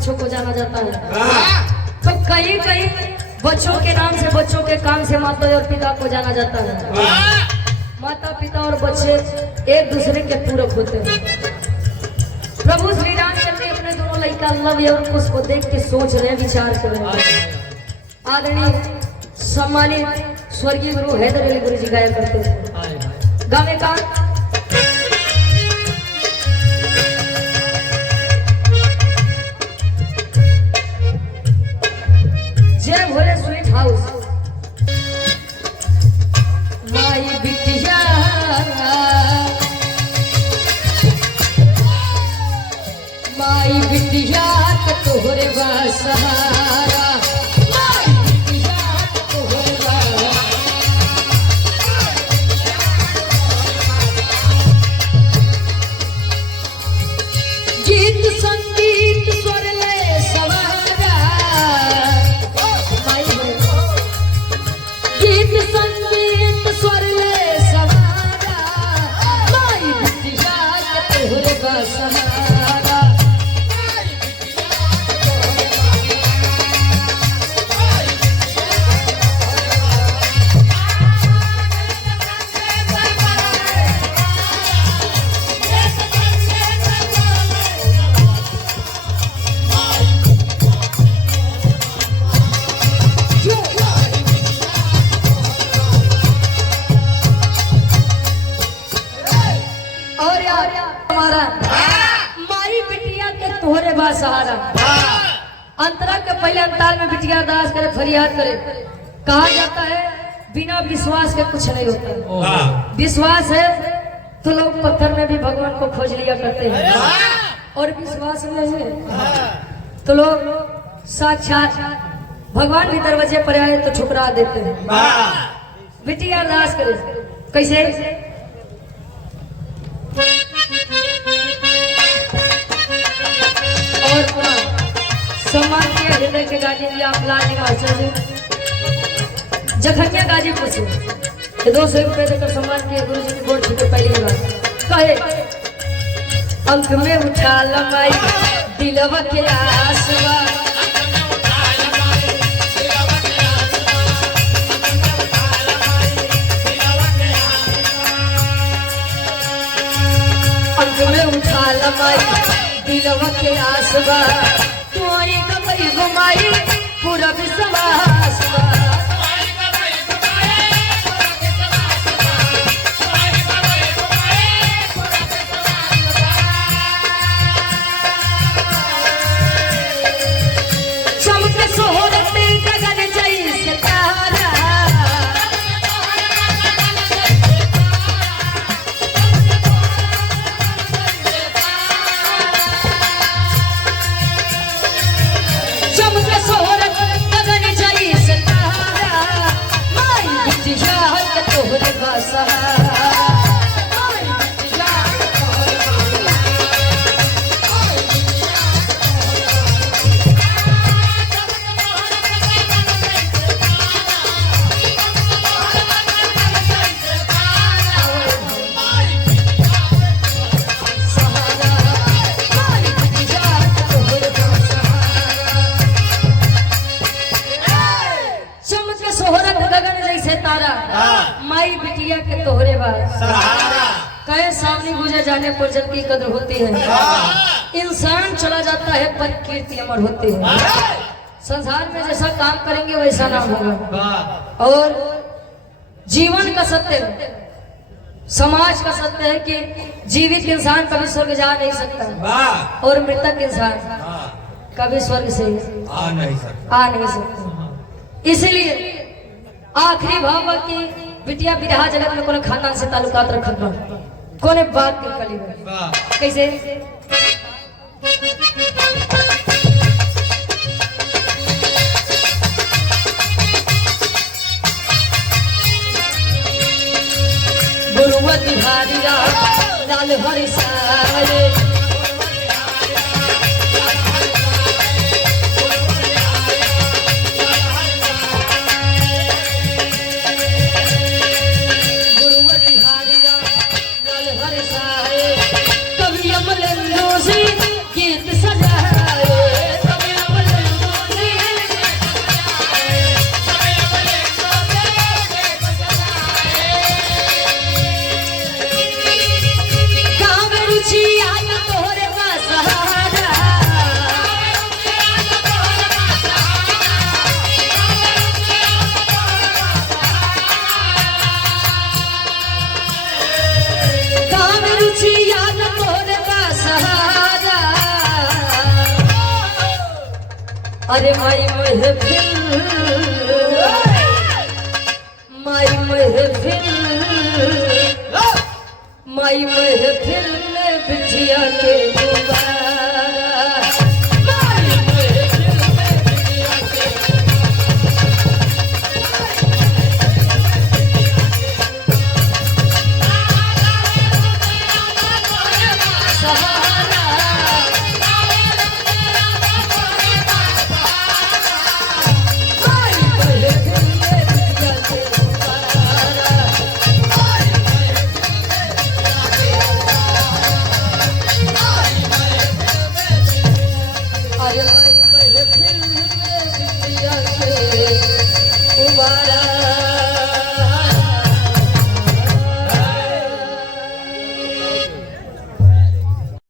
बच्चों को जाना जाता है, तो कहीं कहीं बच्चों के नाम से, बच्चों के काम से माता और पिता को जाना जाता है। माता पिता और बच्चे एक दूसरे के पूरक होते हैं। प्रभु श्री रामचंद्र अपने दोनों लड़का लव और कुश को देख के सोच रहे, विचार कर रहे हैं। आदरणीय सम्मानित स्वर्गीय गुरु हैदर अली गुरु जी गाया करते थे। गावे का जय भोले स्वीट हाउस माई बिटिया माई बिटिया के तोहरे सहारा माई बिटिया के तोहरे गीत संगीत स्वर ले सवारा गीत संगीत स्वर ले सवारा माई बिटिया के तोहरे सहारा। माई बिटिया के तोहरे बा सहारा। अंतरा के पहले अंताल में बिटिया दास करे, फरियाद करे। कहा जाता है बिना विश्वास के कुछ नहीं होता। विश्वास है तो लोग पत्थर में भी भगवान को खोज लिया करते हैं, और विश्वास नहीं है तो लोग साक्षात भगवान भी दरवाजे पर आए तो ठुकरा देते हैं। बिटिया दास करे कैसे? और सम्मान किया हृदय के गाजी आप लाजी मास्टर जी जखनिया गाजीपुर से 200 रुपए देकर सम्मान किया गुरु जी की गोड़ छूटे पहली बार। कहे अंक में उठा लमाई दिलवा के आसवा अंक में उठा लमाई दिलवा के आसवा तोरी कबई घुमाई पूरा विश्वास चमके सोहरत गगन जैसे तारा माई बिटिया के तोहरे कहे सामने गुजर जाने पर जन की कदर होती है। इंसान चला जाता है पर कीर्ति अमर होती है। संसार में जैसा काम करेंगे वैसा नाम होगा। और जीवन का सत्य, समाज का सत्य है कि जीवित इंसान कभी स्वर्ग जा नहीं सकता और मृतक इंसान कभी स्वर्ग से आ नहीं सकता। इसलिए आखिरी भाव की बिटिया विरहा जगत में कोने खानदान से ताल्लुकात रखत बा, कोने बात के कली कैसे? गुरुआ तिहारी लाल हरि सारे कभी अमल गीत सजाए अरे माई महफिल माई महफिल माई महफिल में बिटिया के गुब्बारा माई महफिल में बिटिया के सहा